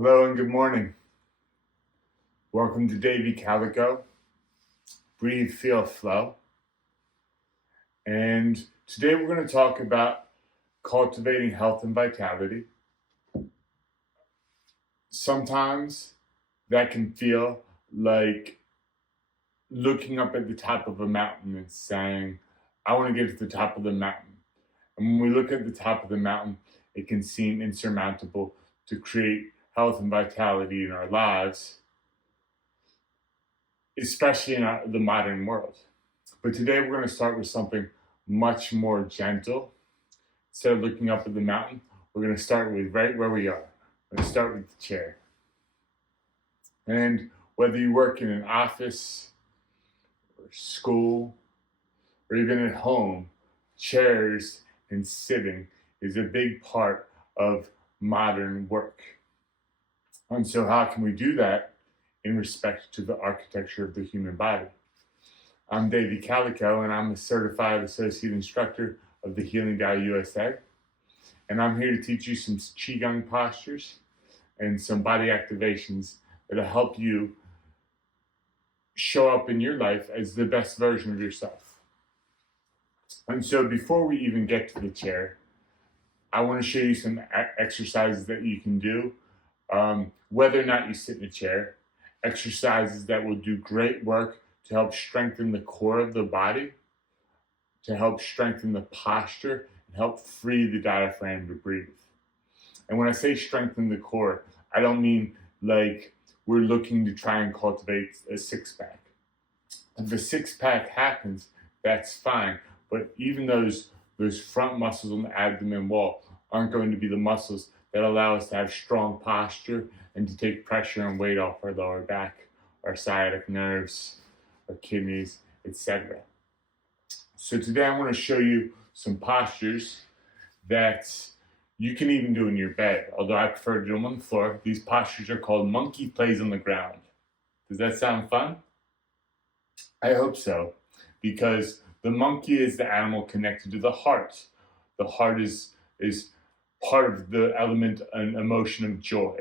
Hello and good morning. Welcome to Davey Calico, Breathe, Feel, Flow. And today we're going to talk about cultivating health and vitality. Sometimes that can feel like looking up at the top of a mountain and saying, I want to get to the top of the mountain. And when we look at the top of the mountain, it can seem insurmountable to create health and vitality in our lives, especially in the modern world. But today we're going to start with something much more gentle. Instead of looking up at the mountain, we're going to start with right where we are. We're going to start with the chair. And whether you work in an office or school or even at home, chairs and sitting is a big part of modern work. And so how can we do that in respect to the architecture of the human body? I'm Davey Calico, and I'm a certified associate instructor of the Healing Tao USA. And I'm here to teach you some Qigong postures and some body activations that'll help you show up in your life as the best version of yourself. And so before we even get to the chair, I want to show you some exercises that you can do, whether or not you sit in a chair, exercises that will do great work to help strengthen the core of the body, to help strengthen the posture, and help free the diaphragm to breathe. And when I say strengthen the core, I don't mean like we're looking to try and cultivate a six-pack. If a six-pack happens, that's fine. But even those front muscles on the abdomen wall aren't going to be the muscles that allow us to have strong posture and to take pressure and weight off our lower back, our sciatic nerves, our kidneys, etc. So today I want to show you some postures that you can even do in your bed, although I prefer to do them on the floor. These postures are called monkey plays on the ground. Does that sound fun? I hope so, because the monkey is the animal connected to the heart. The heart is part of the element and emotion of joy.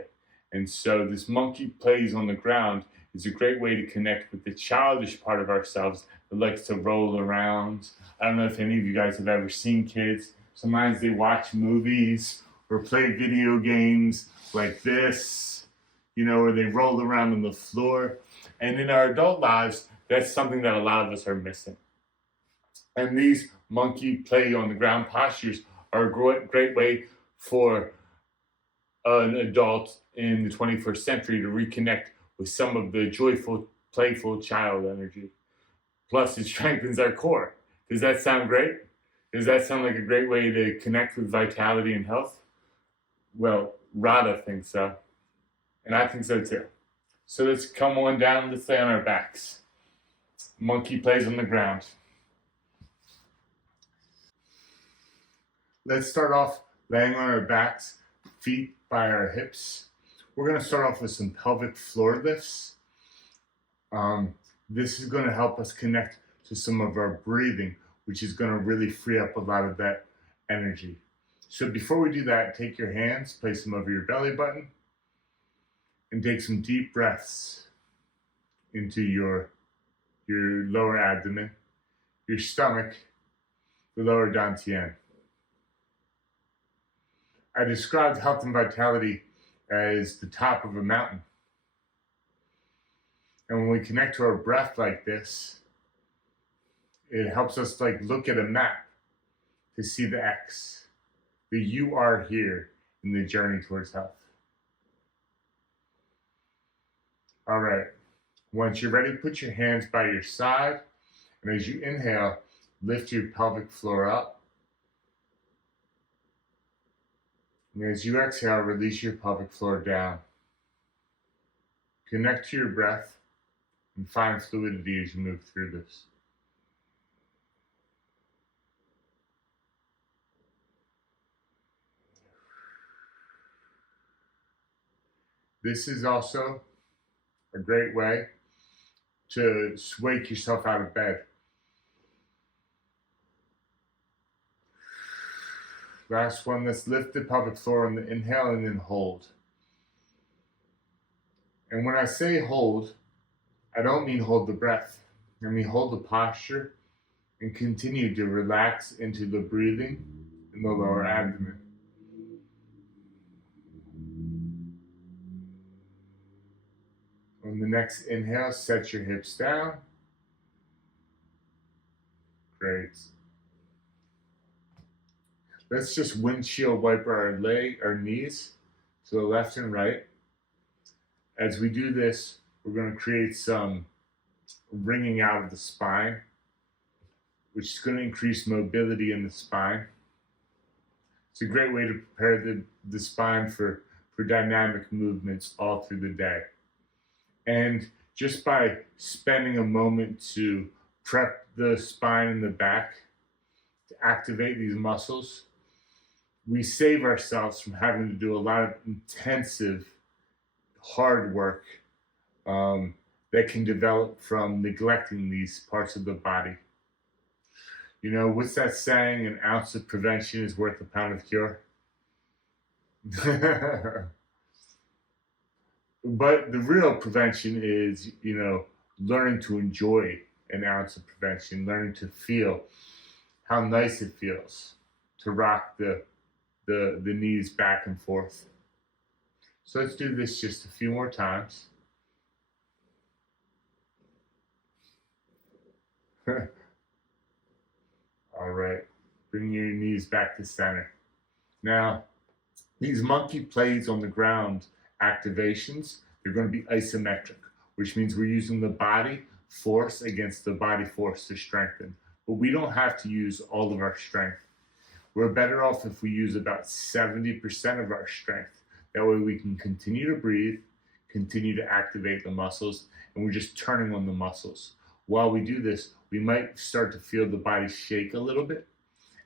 And so this monkey plays on the ground is a great way to connect with the childish part of ourselves that likes to roll around. I don't know if any of you guys have ever seen kids. Sometimes they watch movies or play video games like this, where they roll around on the floor. And in our adult lives, that's something that a lot of us are missing. And these monkey play on the ground postures are a great way for an adult in the 21st century to reconnect with some of the joyful, playful child energy. Plus, it strengthens our core. Does that sound great? Does that sound like a great way to connect with vitality and health? Well, Radha thinks so. And I think so too. So let's come on down, let's lay on our backs. Monkey plays on the ground. Let's start off laying on our backs, feet by our hips. We're going to start off with some pelvic floor lifts. This is going to help us connect to some of our breathing, which is going to really free up a lot of that energy. So before we do that, take your hands, place them over your belly button, and take some deep breaths into your lower abdomen, your stomach, the lower dantian. I described health and vitality as the top of a mountain. And when we connect to our breath like this, it helps us look at a map to see the X, that you are here in the journey towards health. All right, once you're ready, put your hands by your side, and as you inhale, lift your pelvic floor up. And as you exhale, release your pelvic floor down. Connect to your breath and find fluidity as you move through this. This is also a great way to wake yourself out of bed. Last one, let's lift the pelvic floor on the inhale and then hold. And when I say hold, I don't mean hold the breath. I mean hold the posture and continue to relax into the breathing in the lower abdomen. On the next inhale, set your hips down. Great. Let's just windshield wiper our knees to the left and right. As we do this, we're going to create some wringing out of the spine, which is going to increase mobility in the spine. It's a great way to prepare the spine for dynamic movements all through the day. And just by spending a moment to prep the spine and the back to activate these muscles, we save ourselves from having to do a lot of intensive, hard work that can develop from neglecting these parts of the body. You know, what's that saying? An ounce of prevention is worth a pound of cure. But the real prevention is, learning to enjoy an ounce of prevention, learning to feel how nice it feels to rock the knees back and forth. So let's do this just a few more times. All right, bring your knees back to center. Now, these monkey plays on the ground activations, they're going to be isometric, which means we're using the body force against the body force to strengthen. But we don't have to use all of our strength. We're better off if we use about 70% of our strength. That way we can continue to breathe, continue to activate the muscles, and we're just turning on the muscles. While we do this, we might start to feel the body shake a little bit.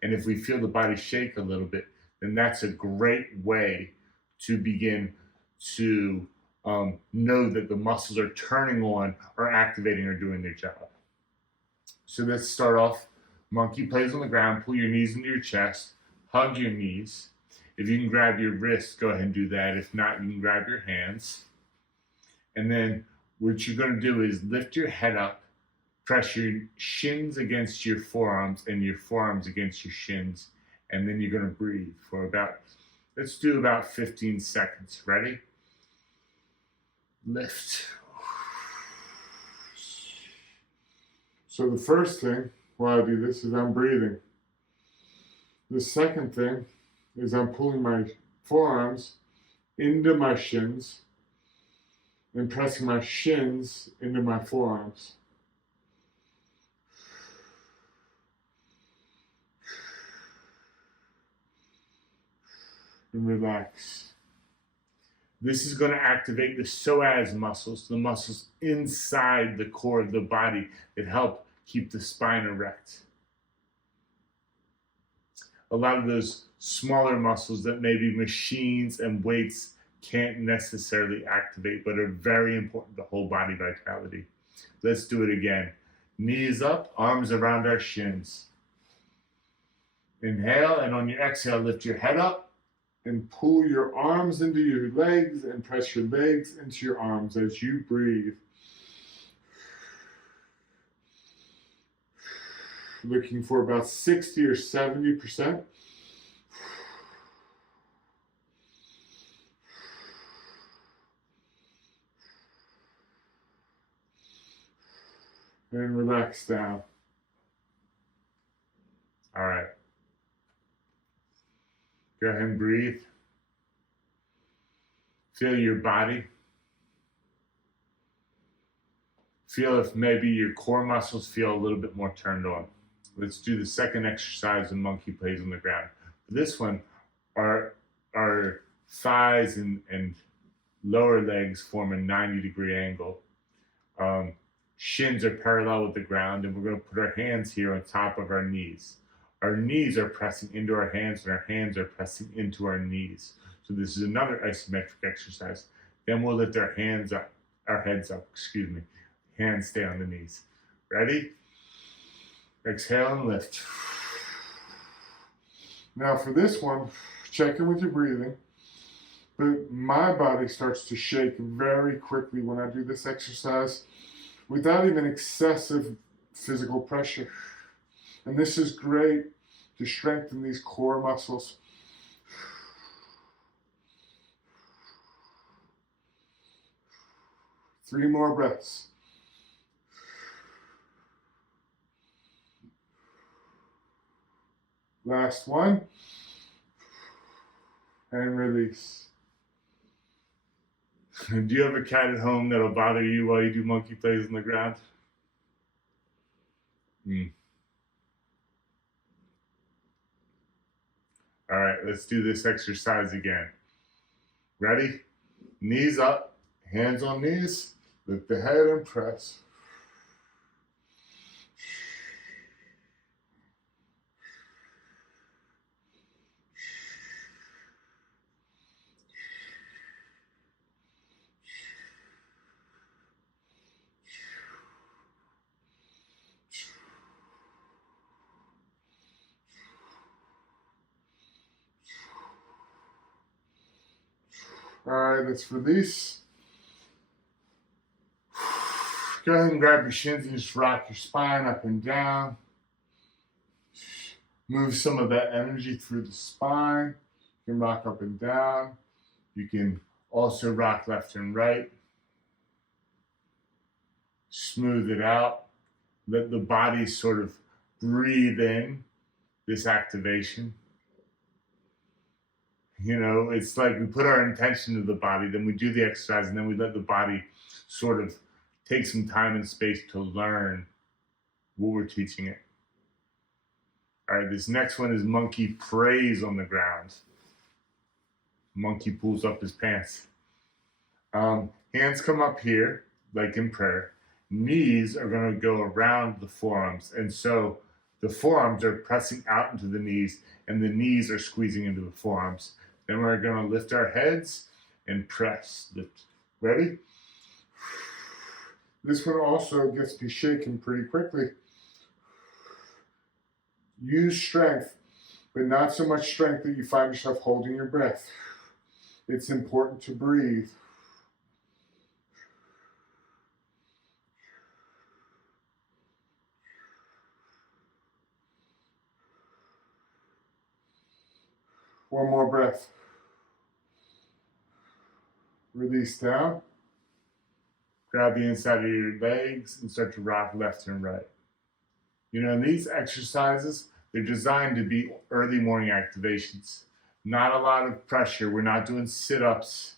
And if we feel the body shake a little bit, then that's a great way to begin to know that the muscles are turning on or activating or doing their job. So let's start off. Monkey plays on the ground. Pull your knees into your chest. Hug your knees. If you can grab your wrists, go ahead and do that. If not, you can grab your hands. And then what you're going to do is lift your head up. Press your shins against your forearms and your forearms against your shins. And then you're going to breathe for let's do about 15 seconds. Ready? Lift. So the first thing while I do this is I'm breathing. The second thing is I'm pulling my forearms into my shins and pressing my shins into my forearms. And relax. This is going to activate the psoas muscles, the muscles inside the core of the body that help keep the spine erect. A lot of those smaller muscles that maybe machines and weights can't necessarily activate, but are very important to whole body vitality. Let's do it again. Knees up, arms around our shins. Inhale, and on your exhale, lift your head up and pull your arms into your legs and press your legs into your arms as you breathe. Looking for about 60 or 70%. And relax down. All right. Go ahead and breathe. Feel your body. Feel if maybe your core muscles feel a little bit more turned on. Let's do the second exercise in monkey plays on the ground. For this one, our thighs and lower legs form a 90-degree angle. Shins are parallel with the ground, and we're going to put our hands here on top of our knees. Our knees are pressing into our hands, and our hands are pressing into our knees. So this is another isometric exercise. Then we'll lift our heads up, Hands stay on the knees. Ready? Exhale and lift. Now for this one, check in with your breathing. But my body starts to shake very quickly when I do this exercise without even excessive physical pressure. And this is great to strengthen these core muscles. Three more breaths. Last one. And release. Do you have a cat at home that'll bother you while you do monkey plays on the ground? All right, let's do this exercise again. Ready? Knees up, hands on knees, lift the head and press. All right, let's release. Go ahead and grab your shins and just rock your spine up and down. Move some of that energy through the spine. You can rock up and down. You can also rock left and right. Smooth it out. Let the body sort of breathe in this activation. You know, it's like we put our intention to the body, then we do the exercise, and then we let the body sort of take some time and space to learn what we're teaching it. All right, this next one is monkey prays on the ground. Monkey pulls up his pants. Hands come up here, like in prayer. Knees are going to go around the forearms, and so the forearms are pressing out into the knees, and the knees are squeezing into the forearms. Then we're going to lift our heads and press. Lift. Ready? This one also gets me shaken pretty quickly. Use strength, but not so much strength that you find yourself holding your breath. It's important to breathe. One more breath. Release down. Grab the inside of your legs and start to rock left and right. You know, these exercises, they're designed to be early morning activations. Not a lot of pressure. We're not doing sit-ups.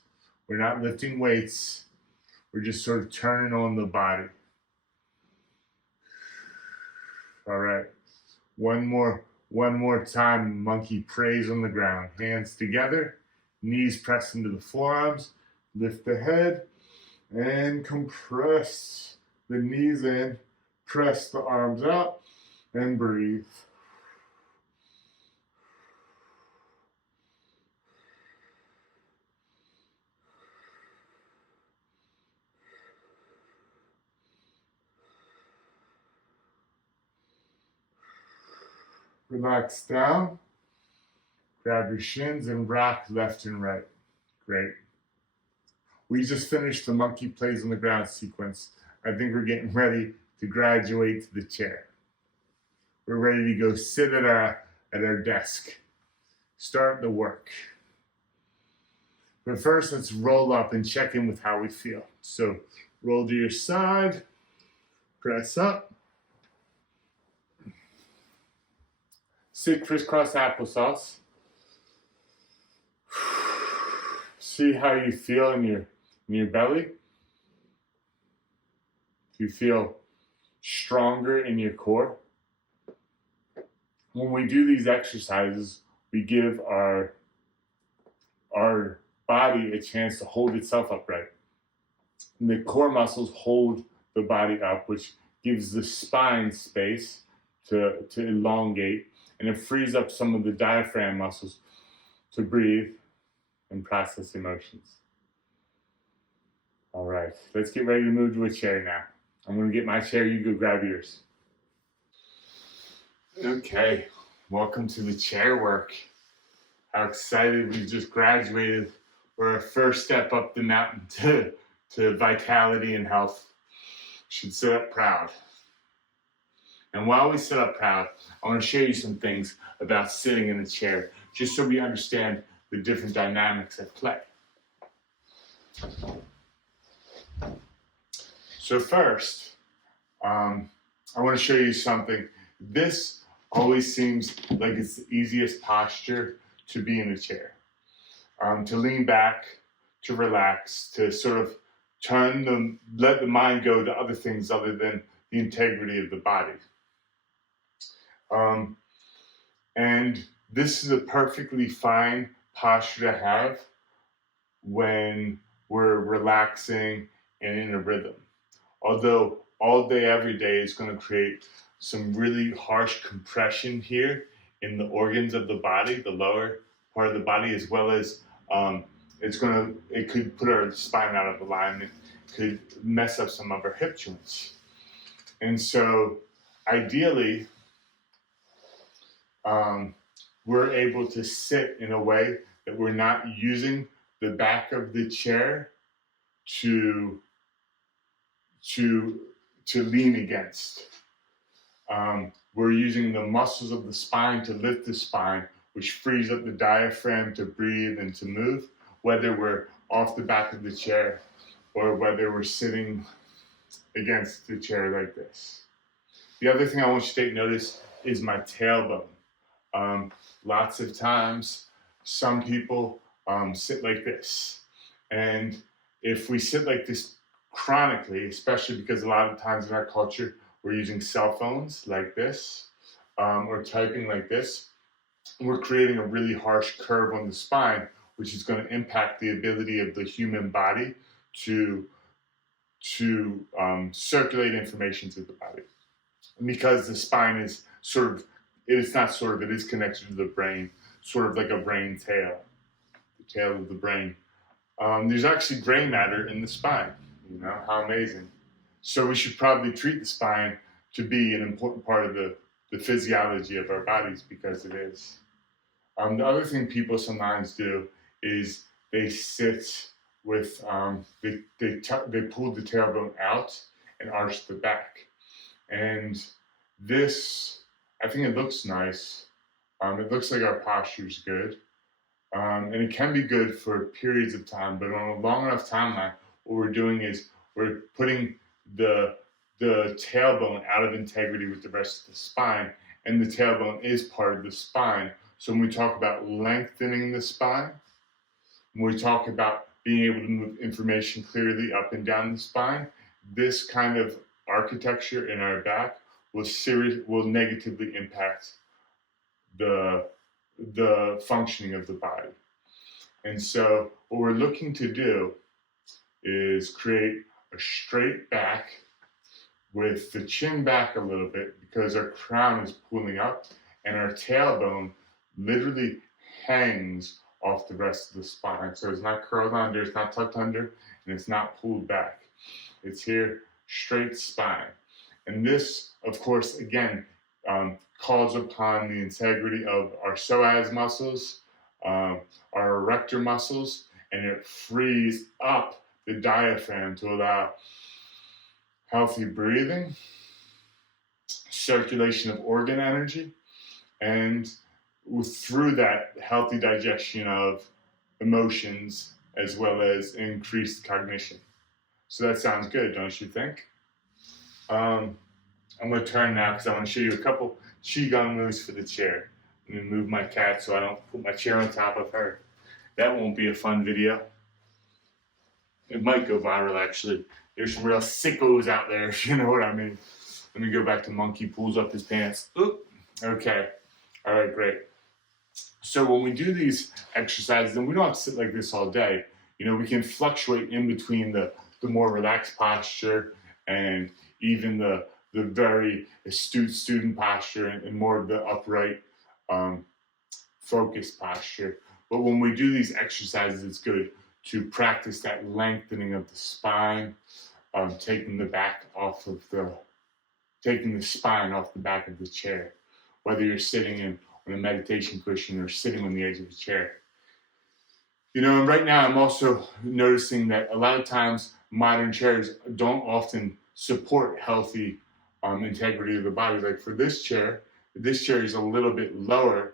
We're not lifting weights. We're just sort of turning on the body. All right. One more time. Monkey prays on the ground. Hands together. Knees press into the forearms. Lift the head and compress the knees in. Press the arms out and breathe. Relax down. Grab your shins and rock left and right. Great. We just finished the monkey plays on the ground sequence. I think we're getting ready to graduate to the chair. We're ready to go sit at our desk. Start the work. But first, let's roll up and check in with how we feel. So roll to your side, press up. Sit crisscross applesauce. See how you feel in your belly. Do you feel stronger in your core? When we do these exercises, we give our body a chance to hold itself upright. And the core muscles hold the body up, which gives the spine space to elongate, and it frees up some of the diaphragm muscles to breathe and process emotions. All right, let's get ready to move to a chair now. I'm going to get my chair, you go grab yours. Okay, welcome to the chair work. How excited, we just graduated We're a first step up the mountain to vitality and health. Should sit up proud. And while we sit up proud, I want to show you some things about sitting in a chair, just so we understand the different dynamics at play. So first, I want to show you something. This always seems like it's the easiest posture to be in a chair. To lean back, to relax, to sort of let the mind go to other things other than the integrity of the body. And this is a perfectly fine posture to have when we're relaxing and in a rhythm. Although all day, every day is going to create some really harsh compression here in the organs of the body, the lower part of the body, as well as it could put our spine out of alignment, could mess up some of our hip joints. And so ideally, we're able to sit in a way that we're not using the back of the chair to lean against. We're using the muscles of the spine to lift the spine, which frees up the diaphragm to breathe and to move, whether we're off the back of the chair or whether we're sitting against the chair like this. The other thing I want you to take notice is my tailbone. Lots of times, some people sit like this. And if we sit like this chronically, especially because a lot of times in our culture, we're using cell phones like this, or typing like this, we're creating a really harsh curve on the spine, which is going to impact the ability of the human body to circulate information to the body. And because the spine is it is connected to the brain, sort of like a brain tail, the tail of the brain. There's actually gray matter in the spine. You know, how amazing. So we should probably treat the spine to be an important part of the physiology of our bodies, because it is. The other thing people sometimes do is they sit with, they pull the tailbone out and arch the back. And this, I think it looks nice. It looks like our posture's good. And it can be good for periods of time, but on a long enough timeline, what we're doing is we're putting the tailbone out of integrity with the rest of the spine, and the tailbone is part of the spine. So when we talk about lengthening the spine, when we talk about being able to move information clearly up and down the spine, this kind of architecture in our back will negatively impact the functioning of the body. And so what we're looking to do is create a straight back with the chin back a little bit, because our crown is pulling up and our tailbone literally hangs off the rest of the spine. So it's not curled under, it's not tucked under, and it's not pulled back. It's here, straight spine. And this, of course, again, calls upon the integrity of our psoas muscles, our erector muscles, and it frees up the diaphragm to allow healthy breathing, circulation of organ energy, and through that, healthy digestion of emotions, as well as increased cognition. So that sounds good, don't you think? I'm going to turn now because I want to show you a couple Qigong moves for the chair. I'm going to move my cat so I don't put my chair on top of her. That won't be a fun video. It might go viral, actually. There's some real sickos out there, if you know what I mean. Let me go back to monkey pulls up his pants. Oop. Okay. All right, great. So when we do these exercises, and we don't have to sit like this all day, you know, we can fluctuate in between the more relaxed posture and even the very astute student posture and more of the upright, focused posture. But when we do these exercises, it's good to practice that lengthening of the spine, taking the spine off the back of the chair, whether you're sitting on a meditation cushion or sitting on the edge of a chair. You know, and right now I'm also noticing that a lot of times modern chairs don't often support healthy integrity of the body. Like for this chair is a little bit lower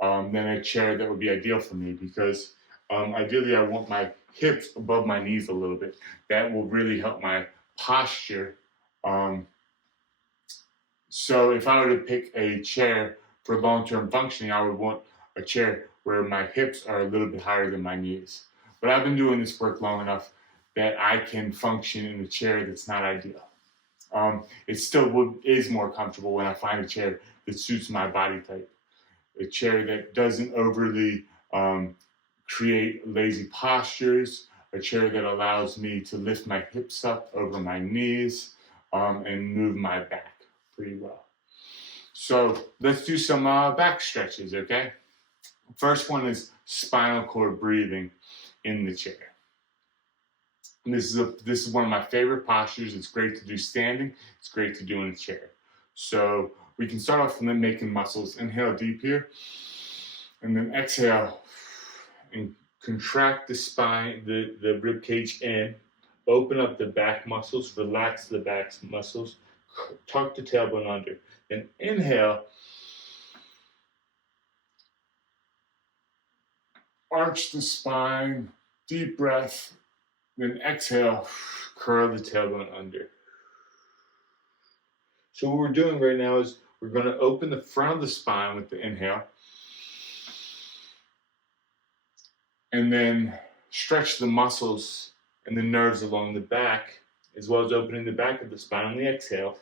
than a chair that would be ideal for me because ideally I want my hips above my knees a little bit. That will really help my posture. Um, so if I were to pick a chair for long-term functioning, I would want a chair where my hips are a little bit higher than my knees. But I've been doing this work long enough that I can function in a chair that's not ideal. It still is more comfortable when I find a chair that suits my body type. A chair that doesn't overly create lazy postures, a chair that allows me to lift my hips up over my knees and move my back pretty well. So let's do some back stretches, okay? First one is spinal cord breathing in the chair. And this is one of my favorite postures. It's great to do standing. It's great to do in a chair. So we can start off and then making muscles. Inhale deep here, and then exhale and contract the spine, the rib cage in. Open up the back muscles, relax the back muscles, tuck the tailbone under. Then inhale, arch the spine, deep breath. Then exhale, curl the tailbone under. So what we're doing right now is we're going to open the front of the spine with the inhale. And then stretch the muscles and the nerves along the back, as well as opening the back of the spine on the exhale.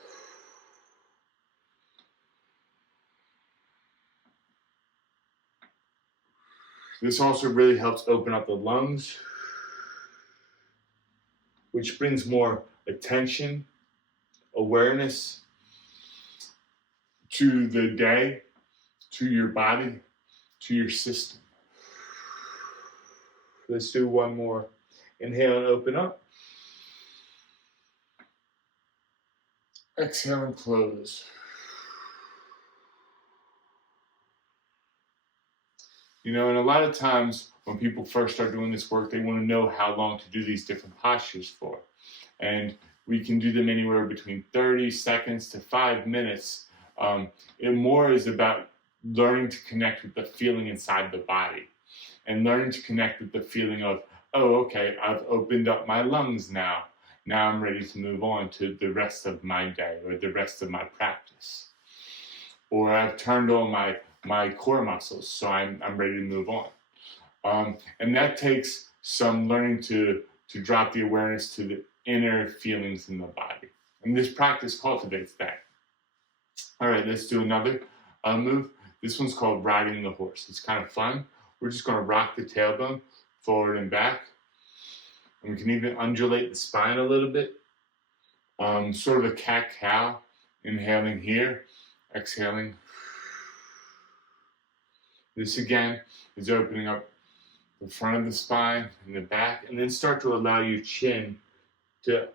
This also really helps open up the lungs, which brings more attention, awareness to the day, to your body, to your system. Let's do one more. Inhale and open up. Exhale and close. You know, and a lot of times when people first start doing this work, they want to know how long to do these different postures for. And we can do them anywhere between 30 seconds to 5 minutes. It more is about learning to connect with the feeling inside the body and learning to connect with the feeling of, oh, okay, I've opened up my lungs now. Now I'm ready to move on to the rest of my day or the rest of my practice. Or I've turned on my core muscles, so I'm ready to move on. And that takes some learning to drop the awareness to the inner feelings in the body. And this practice cultivates that. All right, let's do another move. This one's called riding the horse. It's kind of fun. We're just going to rock the tailbone forward and back. And we can even undulate the spine a little bit. Sort of a cat-cow. Inhaling here, exhaling. This again is opening up the front of the spine and the back, and then start to allow your chin to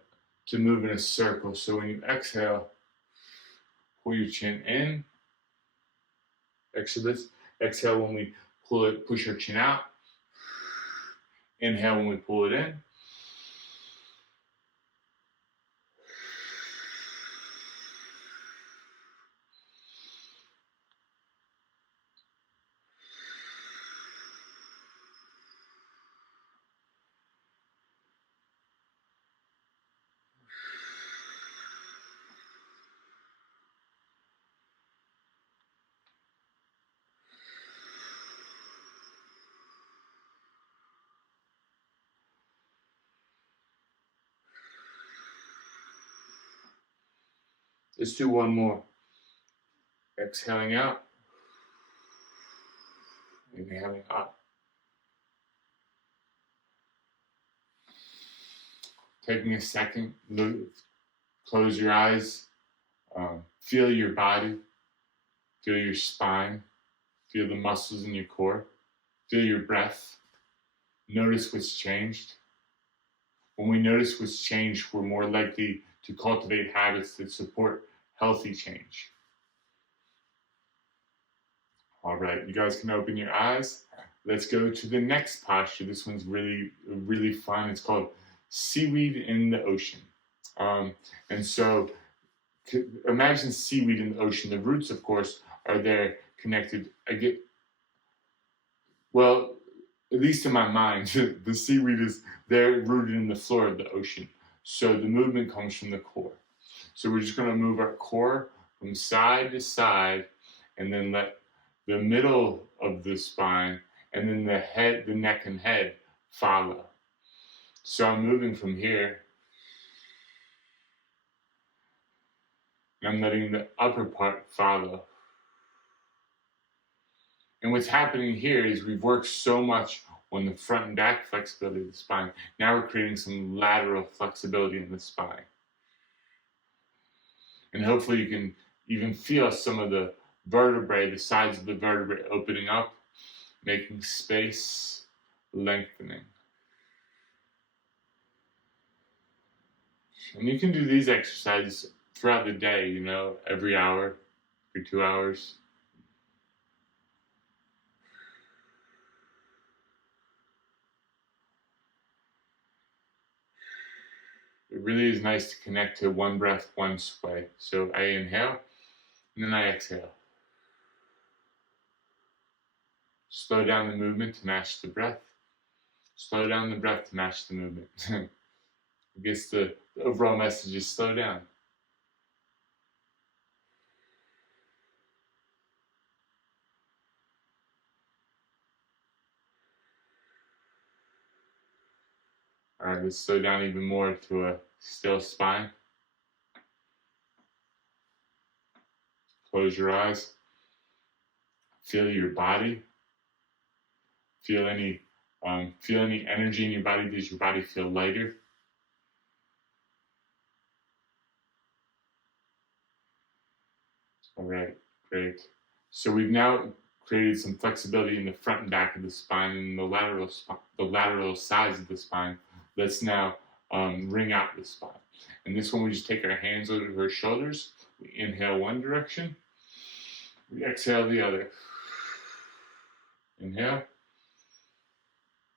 move in a circle. So when you exhale, pull your chin in. Exhale when we push your chin out. Inhale when we pull it in. Let's do one more. Exhaling out. Inhaling up. Taking a second, close your eyes, feel your body, feel your spine, feel the muscles in your core, feel your breath. Notice what's changed. When we notice what's changed, we're more likely to cultivate habits that support healthy change. All right, you guys can open your eyes. let's go to the next posture. This one's really fun. It's called seaweed in the ocean. Um, and so imagine seaweed in the ocean. The roots, of course, are there connected. Well, at least in my mind, the seaweed is there rooted in the floor of the ocean. So the movement comes from the core. So we're just going to move our core from side to side and then let the middle of the spine and then the head, the neck and head follow. So I'm moving from here and I'm letting the upper part follow. And what's happening here is we've worked so much on the front and back flexibility of the spine. Now we're creating some lateral flexibility in the spine. And hopefully you can even feel some of the vertebrae, the sides of the vertebrae opening up, making space, lengthening. And you can do these exercises throughout the day, every hour, every 2 hours. It really is nice to connect to one breath, one sway. So I inhale, and then I exhale. Slow down the movement to match the breath. Slow down the breath to match the movement. I guess the overall message is slow down. All right, let's slow down even more to a still spine. Close your eyes. Feel your body. Feel any energy in your body. Does your body feel lighter? All right, great. So we've now created some flexibility in the front and back of the spine and the lateral sides of the spine. Let's now ring out the spine. And this one, we just take our hands over our shoulders. We inhale one direction. We exhale the other. Inhale.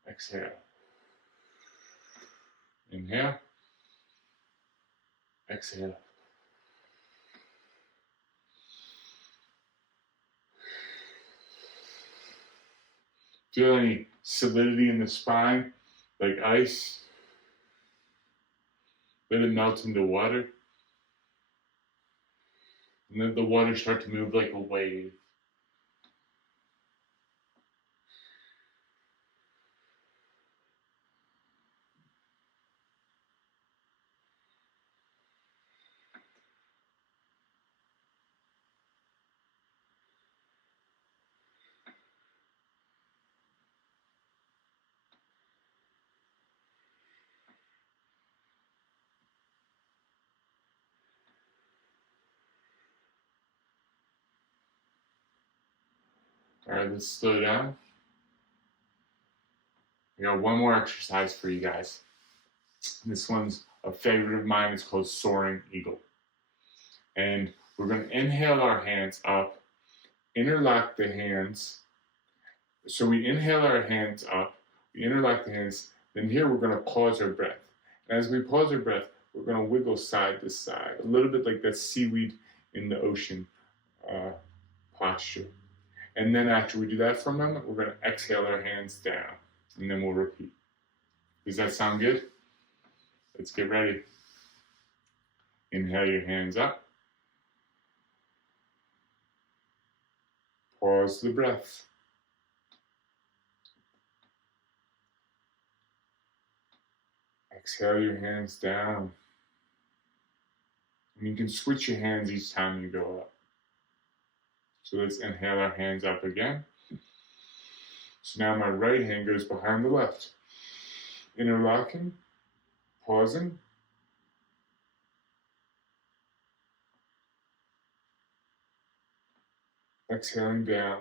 Exhale. Inhale. Exhale. Feel any solidity in the spine, like ice? Let it melt into water. And let the water start to move like a wave. All right, let's slow down. I got one more exercise for you guys. This one's a favorite of mine. It's called Soaring Eagle. And we're going to inhale our hands up, interlock the hands. So we inhale our hands up, we interlock the hands, then here we're going to pause our breath. And as we pause our breath, we're going to wiggle side to side, a little bit like that seaweed in the ocean posture. And then after we do that for a moment, we're going to exhale our hands down, and then we'll repeat. Does that sound good? Let's get ready. Inhale your hands up. Pause the breath. Exhale your hands down. And you can switch your hands each time you go up. So let's inhale our hands up again. So now my right hand goes behind the left. Interlocking, pausing. Exhaling down.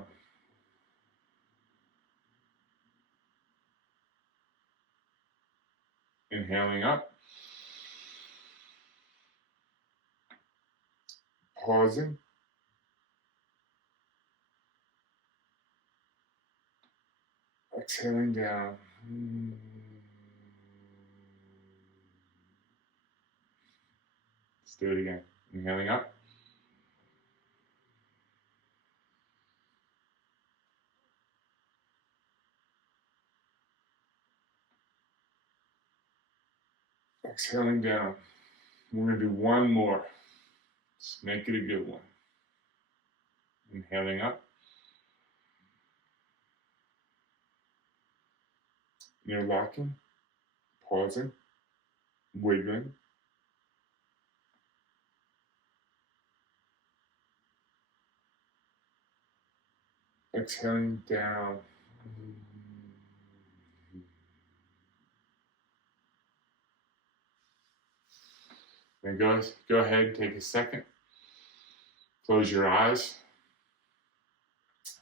Inhaling up. Pausing. Exhaling down. Let's do it again. Inhaling up. Exhaling down. We're going to do one more. Let's make it a good one. Inhaling up. Interlocking. Pausing. Wiggling. Exhaling down. Then go ahead, take a second. Close your eyes.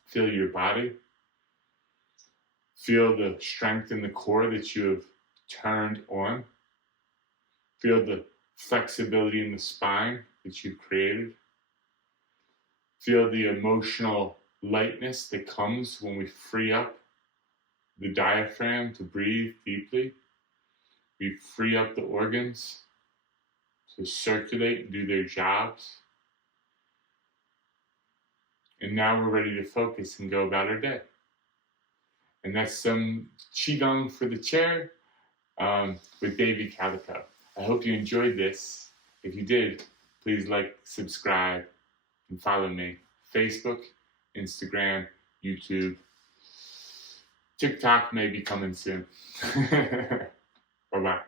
Feel your body. Feel the strength in the core that you have turned on. Feel the flexibility in the spine that you've created. Feel the emotional lightness that comes when we free up the diaphragm to breathe deeply. We free up the organs to circulate and do their jobs. And now we're ready to focus and go about our day. And that's some Qigong for the chair with Davey Calico. I hope you enjoyed this. If you did, please like, subscribe, and follow me. Facebook, Instagram, YouTube. TikTok may be coming soon. Bye-bye.